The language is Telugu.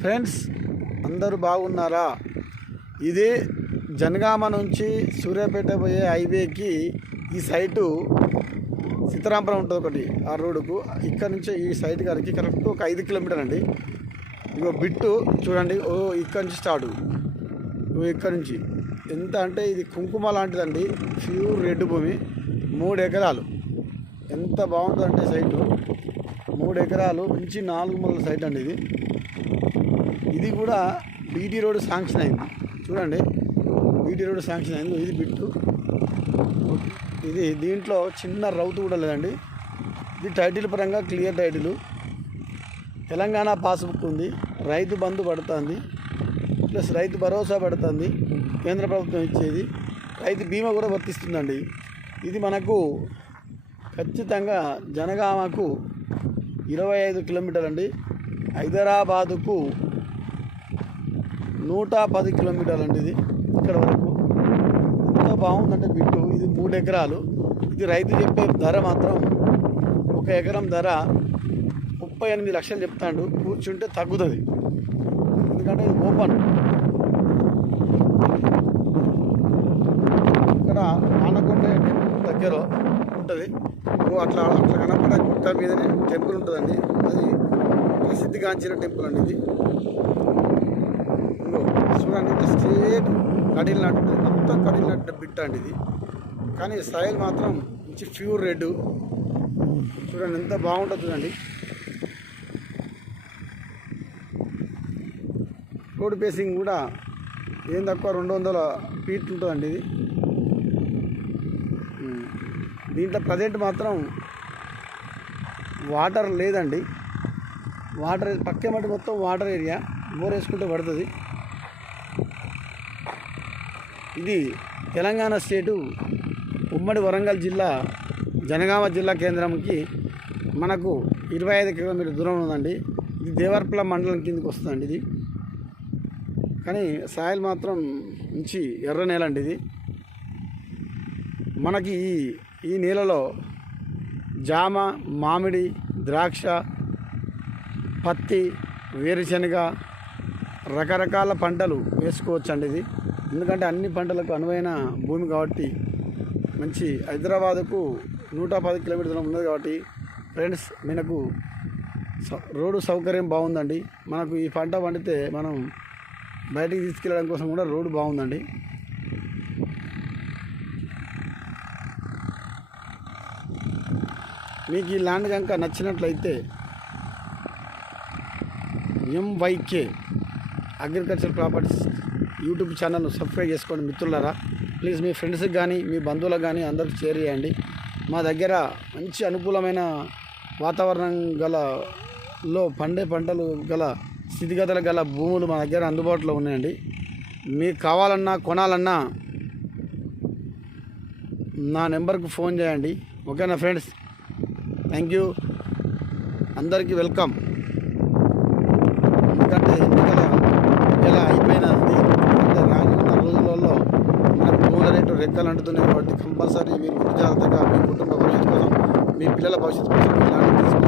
ఫ్రెండ్స్ అందరూ బాగున్నారా? ఇది జనగామ నుంచి సూర్యాపేట పోయే హైవేకి ఈ సైటు సీతారాంపురం ఉంటుంది ఒకటి ఆ రోడ్డుకు. ఇక్కడ నుంచి ఈ సైట్ గారికి కరెక్ట్ ఒక ఐదు కిలోమీటర్ అండి. ఇగో బిట్టు చూడండి. ఓ ఇక్కడ నుంచి స్టార్ట్. ఇక్కడ నుంచి. ఎంత అంటే ఇది కుంకుమ లాంటిదండి. ప్యూర్ రెడ్ భూమి. మూడు ఎకరాలు. ఎంత బాగుంటుందంటే సైటు. మూడు ఎకరాలు మంచి నాలుగు మొదల సైట్ అండి ఇది. ఇది కూడా బీటీ రోడ్ శాంక్షన్ అయింది. చూడండి బీటీ రోడ్ శాంక్షన్ అయింది. ఇది బిట్టు. ఇది దీంట్లో చిన్న రౌతు కూడా లేదండి. ఇది టైటిల్ పరంగా క్లియర్ టైటిల్. తెలంగాణ పాస్బుక్ ఉంది. రైతు బంధు పడుతుంది. ప్లస్ రైతు భరోసా పడుతుంది. కేంద్ర ప్రభుత్వం ఇచ్చేది. రైతు బీమా కూడా వర్తిస్తుందండి. ఇది మనకు ఖచ్చితంగా జనగామకు ఇరవై ఐదు కిలోమీటర్ అండి హైదరాబాదుకు నూట పది కిలోమీటర్లు అండి ఇది ఇక్కడ వరకు. ఎంత బాగుందంటే బిట్టు. ఇది మూడు ఎకరాలు. ఇది రైతు చెప్పే ధర మాత్రం ఒక ఎకరం ధర ముప్పై ఎనిమిది లక్షలు చెప్తాడు. కూర్చుంటే తగ్గుతుంది. ఎందుకంటే ఇది ఓపెన్. ఇక్కడ ఆనకొండ టెంపుల్ దగ్గర ఉంటుంది. అట్లా అట్లా కనపడే గుట్ట మీదనే టెంపుల్ ఉంటుందండి. అది ప్రసిద్ధిగాంచిన టెంపుల్ అండి ఇది. చూడండి ఇది స్ట్రేట్ కడిలు నాటు మొత్తం కడిలు నాటిన బిట్ట అండి ఇది. కానీ సాయిల్ మాత్రం మంచి ప్యూర్ రెడ్. చూడండి ఎంత బాగుంటుంది చూడండి. రోడ్ పేసింగ్ కూడా ఏం తక్కువ రెండు వందల ఫీట్ ఉంటుందండి ఇది. దీంట్లో ప్రజెంట్ మాత్రం వాటర్ లేదండి. వాటర్ పక్కే మట్టి మొత్తం వాటర్ ఏరియా. బోర్ వేసుకుంటే పడుతుంది. ఇది తెలంగాణ స్టేటు ఉమ్మడి వరంగల్ జిల్లా జనగామ జిల్లా కేంద్రంకి మనకు ఇరవై ఐదు కిలోమీటర్ దూరం ఉందండి. ఇది దేవర్పల మండలం కిందకి వస్తుందండి ఇది. కానీ సాయిల్ మాత్రం మంచి ఎర్ర నేల అండి ఇది. మనకి ఈ ఈ నేలలో జామ మామిడి ద్రాక్ష పత్తి వేరుశనగ రకరకాల పంటలు వేసుకోవచ్చు అండి ఇది. ఎందుకంటే అన్ని పంటలకు అనువైన భూమి కాబట్టి మంచి హైదరాబాదుకు నూట పది కిలోమీటర్ ఉన్నది కాబట్టి ఫ్రెండ్స్ మనకు రోడ్డు సౌకర్యం బాగుందండి. మనకు ఈ పంట పండితే మనం బయటికి తీసుకెళ్ళడం కోసం కూడా రోడ్డు బాగుందండి. మీకు ఈ ల్యాండ్ కనుక నచ్చినట్లయితే ఎంవైకే అగ్రికల్చర్ ప్రాపర్టీస్ యూట్యూబ్ ఛానల్ను సబ్స్క్రైబ్ చేసుకోండి మిత్రులారా. ప్లీజ్ మీ ఫ్రెండ్స్కి కానీ మీ బంధువులకు కానీ అందరికి షేర్ చేయండి. మా దగ్గర మంచి అనుకూలమైన వాతావరణం గల లో పండే పంటలు గల స్థితిగతులు గల భూములు మా దగ్గర అందుబాటులో ఉన్నాయండి. మీకు కావాలన్నా కొనాలన్నా నా నెంబర్కు ఫోన్ చేయండి. ఓకేనా ఫ్రెండ్స్ థ్యాంక్ యూ. అందరికీ వెల్కమ్. ఎందుకంటే ఎన్నికల ఇలా అయిపోయినది. అంటే రానున్న రోజులలో మనకు భూముల రేటు రెక్కలు అంటుతున్నాయి కాబట్టి కంపల్సరీ మీరు ముందు జాగ్రత్తగా మీ కుటుంబ భవిష్యత్తు కోసం మీ పిల్లల భవిష్యత్తు కోసం ఇలాంటి